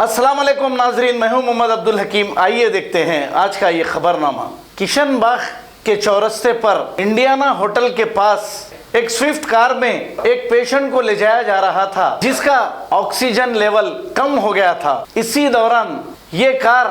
अस्सलाम वालेकुम नाजरीन, मैं हूं मोहम्मद अब्दुल हकीम। आइए देखते हैं आज का ये खबरनामा। किशनबाग के चौरस्ते पर इंडियाना होटल के पास एक स्विफ्ट कार में एक पेशेंट को ले जाया जा रहा था, जिसका ऑक्सीजन लेवल कम हो गया था। इसी दौरान ये कार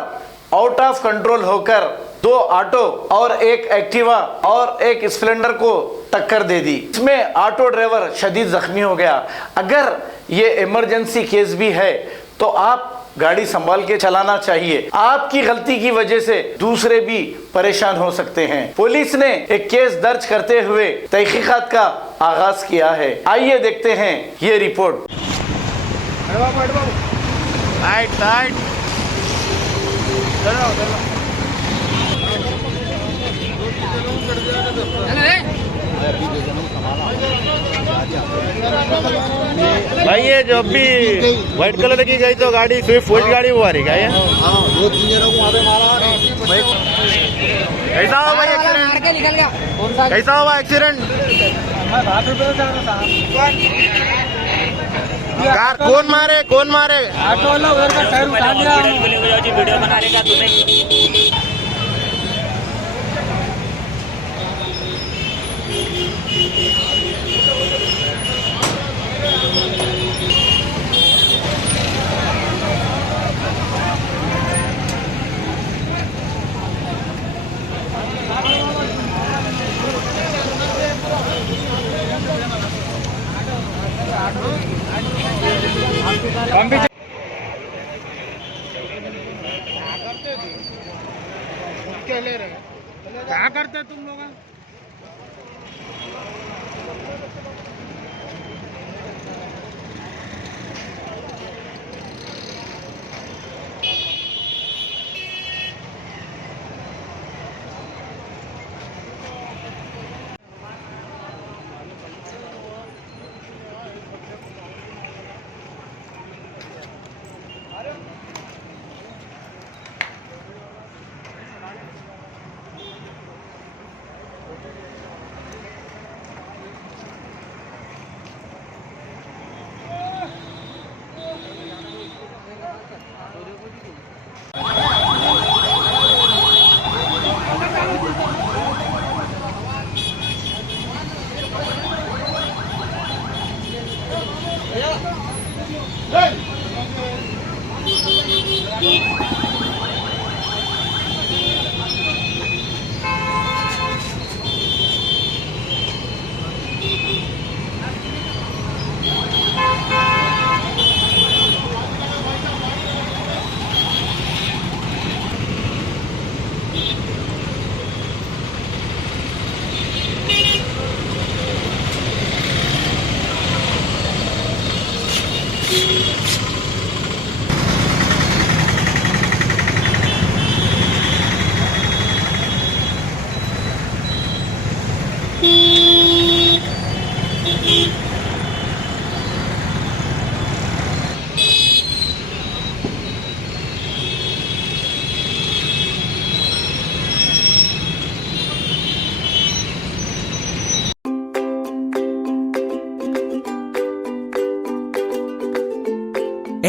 आउट ऑफ कंट्रोल होकर दो ऑटो और एक एक्टिवा और एक स्प्लेंडर को टक्कर दे दी। इसमें ऑटो ड्राइवर शदीद जख्मी हो गया। अगर ये इमरजेंसी केस भी है तो आप गाड़ी संभाल के चलाना चाहिए। आपकी गलती की वजह से दूसरे भी परेशान हो सकते हैं। पुलिस ने एक केस दर्ज करते हुए तहकीकात का आगाज किया है। आइए देखते हैं ये रिपोर्ट। भाई ये जो भी व्हाइट कलर की गई तो गाड़ी स्विफ्ट वही गाड़ी वो आ रही क्या ये? दो तीन जनों को वहाँ पे मारा। कैसा हुआ भाई एक्सीडेंट? कैसा हुआ एक्सीडेंट? कार कौन मारे ऑटो वाला उधर का टायर उठा लिया। वीडियो बना लेगा तुम्हें। क्या करते तुम लोग?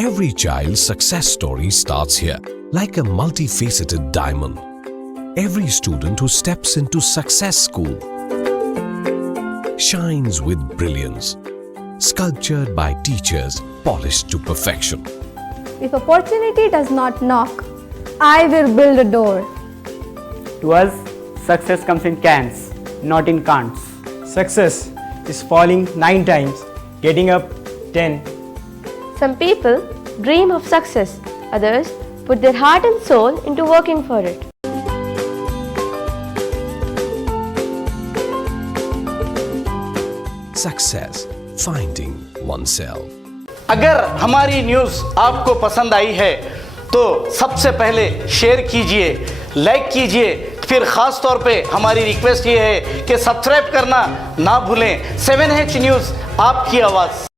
Every child's success story starts here, like a multifaceted diamond. Every student who steps into Success School shines with brilliance, sculptured by teachers polished to perfection. If opportunity does not knock, I will build a door. To us, success comes in cans, not in can'ts. Success is falling 9 times, getting up 10. Some people dream of success, others put their heart and soul into working for it. Success, finding oneself. अगर हमारी न्यूज़ आपको पसंद आई है तो सबसे पहले शेयर कीजिए, लाइक कीजिए, फिर ख़ास तौर पे हमारी रिक्वेस्ट ये है कि सब्सक्राइब करना ना भूलें। 7H न्यूज़, आपकी आवाज़।